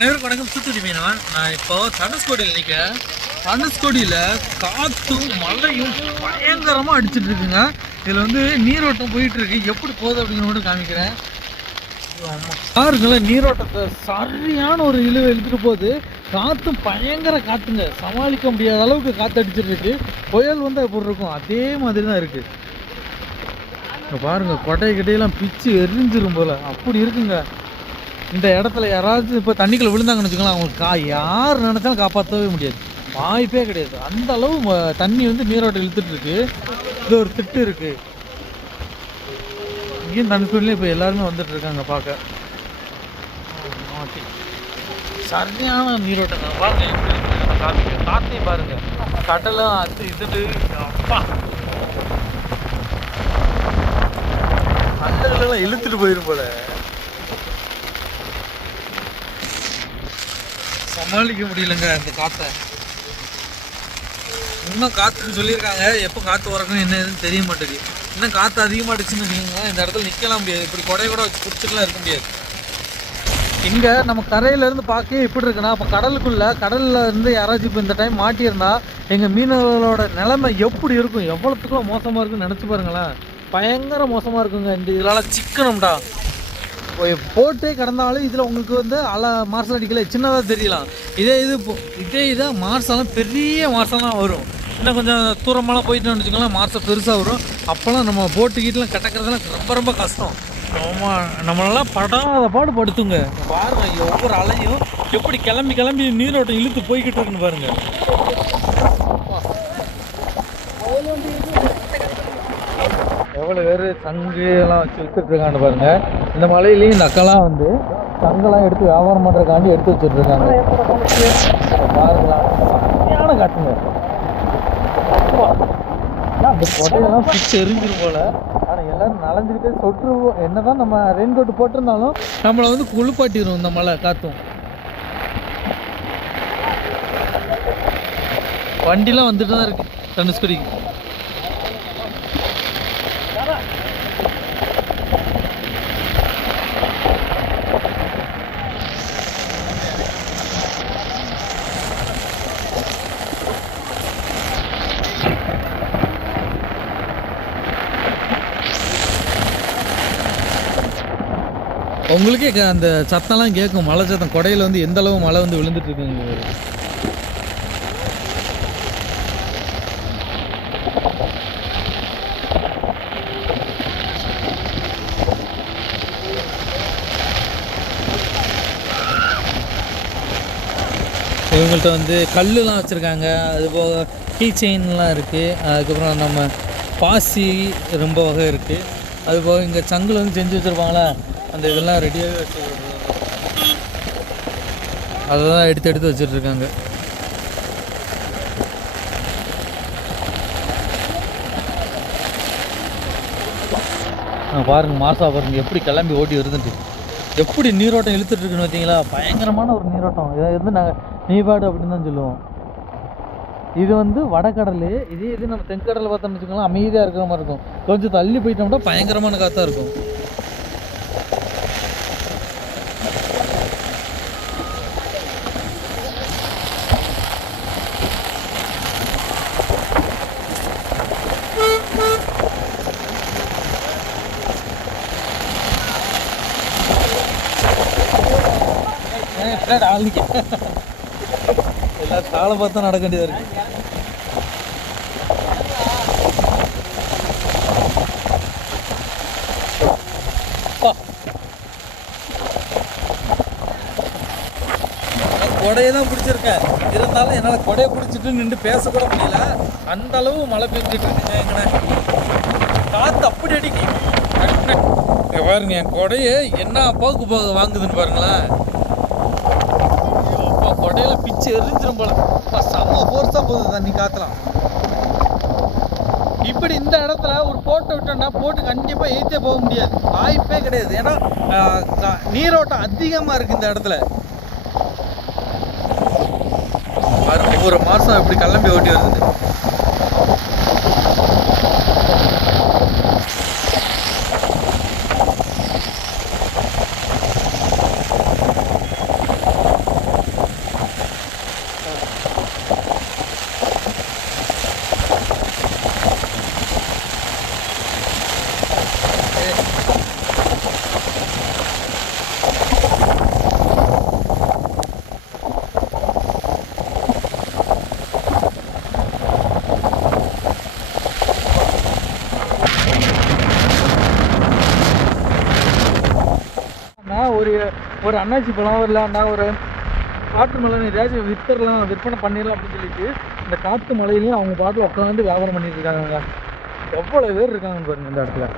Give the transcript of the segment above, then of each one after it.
அனைவருக்கும் வணக்கம். தூத்துக்குடி மீனவன். நான் இப்போ தனுஷ்கோடியில் நிற்கிறேன். தனுஷ்கோடியில் காற்றும் மழையும் பயங்கரமாக அடிச்சுட்டு இருக்குங்க. இதில் வந்து நீரோட்டம் போயிட்டு இருக்கு. எப்படி போகுது அப்படிங்கிற மட்டும் காமிக்கிறேன். பாருங்களேன், நீரோட்டத்தை சரியான ஒரு இழுவை இழுத்துட்டு போகுது. காற்றும் பயங்கர காற்றுங்க, சமாளிக்க முடியாத அளவுக்கு காற்று அடிச்சுட்டு இருக்கு. புயல் வந்து எப்படி இருக்கும் அதே மாதிரி தான் இருக்கு. பாருங்க, கொட்டை கிட்டையெல்லாம் பிச்சு எரிஞ்சிரும் போல அப்படி இருக்குங்க. இந்த இடத்துல யாராவது இப்போ தண்ணிக்குள்ள விழுந்தாங்கன்னு வச்சுக்கலாம், அவங்களுக்கு யார் நினைச்சாலும் காப்பாற்றவே முடியாது, வாய்ப்பே கிடையாது. அந்த அளவு தண்ணி வந்து நீரோட்டம் இழுத்துட்டு இருக்கு. இது ஒரு திட்டு இருக்கு. இங்கேயும் தனுஷ்கோடியில இப்போ எல்லாருமே வந்துட்டு இருக்காங்க பார்க்க. சரியான நீரோட்டங்க. பாருங்க காத்தையும் பாருங்க, கடலும் அது இது அப்பா அண்டெல்லாம் இழுத்துட்டு போயிடும் போல. சமாளிக்க முடியலங்க அந்த காற்றை. இன்னும் காற்றுன்னு சொல்லியிருக்காங்க, எப்போ காற்று வரணும் என்ன ஏதுன்னு தெரிய மாட்டேங்குது. இன்னும் காற்று அதிகமாகிடுச்சுன்னு வச்சுக்கோங்க, இந்த இடத்துல நிற்கலாம் முடியாது. இப்படி கொடையை கூட வச்சு பிடிச்சிக்கலாம் இருக்க முடியாது. இங்கே நம்ம கரையிலேருந்து பார்க்கவே எப்படி இருக்குன்னா, அப்போ கடலில் இருந்து யாராச்சும் இப்போ இந்த டைம் மாட்டியிருந்தா எங்கள் மீனவர்களோட நிலைமை எப்படி இருக்கும், எவ்வளோத்துக்குள்ள மோசமாக இருக்குன்னு நினச்சி பாருங்களேன். பயங்கர மோசமாக இருக்குங்க. இந்த இதெல்லாம் சிக்கனம்டா. போட்டே கடந்தாலும் இதில் உங்களுக்கு வந்து மார்சல் அடிக்கல, சின்னதாக தெரியலாம். இதே இதாக மார்செல்லாம் பெரிய மார்செல்லாம் வரும். இன்னும் கொஞ்சம் தூரமெல்லாம் போயிட்டோம்னு வச்சுக்கோங்களேன், மார்சல் பெருசாக வரும். அப்போல்லாம் நம்ம போட்டு கீட்டெலாம் கட்டக்கிறதுலாம் ரொம்ப ரொம்ப கஷ்டம். நம்மளெல்லாம் படாத பாடு படுத்துங்க. பாருங்கள், ஒவ்வொரு அலையும் எப்படி கிளம்பி நீரோட்டம் இழுத்து போய்கிட்டு இருக்குன்னு பாருங்கள். எவ்வளோ பேர் சங்கு எல்லாம் வச்சு விற்றுட்ருக்கான்னு பாருங்கள். இந்த மலையிலையும் இந்த அக்கெல்லாம் வந்து சங்கெல்லாம் எடுத்து வியாபாரம் பண்ணுறதுக்காண்டி எடுத்து வச்சுட்ருக்காங்க. பாருங்களா, சரியான காட்டுங்க. அந்த கொடையெல்லாம் பிச்சு எரிஞ்சிரும் போல். ஆனால் எல்லோரும் நனைஞ்சிக்கிட்டே சொட்டுருவோம். என்ன தான் நம்ம ரெயின் கோட்டு போட்டிருந்தாலும் நம்மளை வந்து குளிப்பாட்டிடும் இந்த மழை காற்றும். வண்டிலாம் வந்துட்டு தான் இருக்குது தனுஷ்கோடிக்கு. உங்களுக்கே அந்த சத்தம்லாம் கேட்கும், மழை சத்தம். கொடையில் வந்து எந்த அளவு மழை வந்து விழுந்துட்டு இருக்குங்க. இவங்கள்ட்ட வந்து கல்லுலாம் வச்சுருக்காங்க, அதுபோக கீ செயின்லாம் இருக்குது. அதுக்கப்புறம் நம்ம பாசி ரொம்ப வகை இருக்குது. அதுபோக இங்கே சங்கில் வந்து செஞ்சு வச்சுருப்பாங்களா, அந்த இதெல்லாம் ரெடியாகவே வச்சுருக்காங்க. அதை தான் எடுத்து வச்சுட்ருக்காங்க. பாருங்கள், மாசா பாருங்கள் எப்படி கிளம்பி ஓட்டி வருதுன்ட்டு, எப்படி நீரோட்டம் இழுத்துட்ருக்குன்னு பார்த்தீங்களா. பயங்கரமான ஒரு நீரோட்டம். இதை வந்து நாங்கள் நீபாடு அப்படின்னு தான் சொல்லுவோம். இது வந்து வடகடல். இது நம்ம தென்கடலில் பார்த்தோம்னு வச்சுக்கோங்களேன், அமைதியாக இருக்கிற மாதிரி இருக்கும். கொஞ்சம் தள்ளி போயிட்டோம்னா பயங்கரமான காற்றா இருக்கும். எல்லாம் காலை பார்த்தா நடக்க வேண்டியதாக இருக்கு. கொடையை தான் பிடிச்சிருக்கேன், இருந்தாலும் என்னால் கொடையை பிடிச்சிட்டு நின்று பேசக்கூட முடியல. அந்த அளவு மழை பெஞ்சிட்டு இருக்குங்க. எங்கண்ணே காற்று அப்படி அடிக்கி பாருங்க. என் கொடையை என்ன போக வாங்குதுன்னு பாருங்களேன். கொடையெல்லாம் பிச்சு எரிஞ்சிரும் போல. செம்ம ஃபோர்ஸாக போகுது தண்ணி காற்றலாம். இப்படி இந்த இடத்துல ஒரு போட்டை விட்டோம்னா போட்டு கண்டிப்பாக ஏற்றே போக முடியாது, வாய்ப்பே கிடையாது. ஏன்னா நீரோட்டம் அதிகமாக இருக்குது இந்த இடத்துல. ஒவ்வொரு மாதம் இப்படி கிளம்பி ஓட்டி வருது. ஒரு அன்னாச்சி பழம் இல்லைன்னா ஒரு காற்று மலை ஏதாச்சும் விற்பனை பண்ணிடலாம் அப்படின்னு சொல்லிட்டு இந்த காற்று மலையிலையும் அவங்க பாட்டில் உட்காந்து வியாபாரம் பண்ணிட்டு இருக்காங்க. எவ்வளோ பேர் இருக்காங்கன்னு பாருங்க இந்த இடத்துல.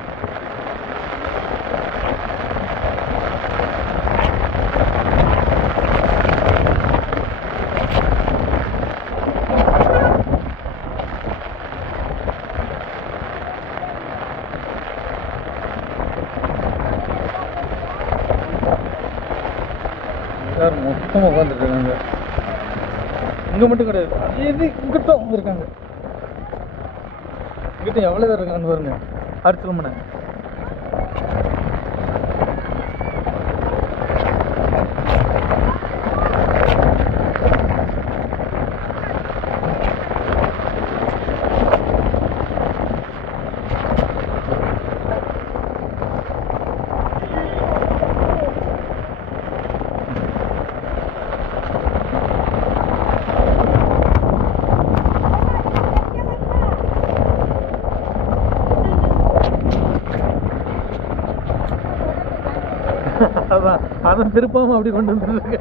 எல்லாரும் மொத்தமாக உட்காந்துட்டு இருக்காங்க. இங்கே மட்டும் கிடையாது, அதே இங்கிட்டும் இருக்காங்க. இங்கிட்ட எவ்வளோ பேர் இருக்காங்கன்னு பாருங்க. அடுத்த மணி அதான் திருப்பாமல் அப்படி கொண்டு வந்துருக்கு.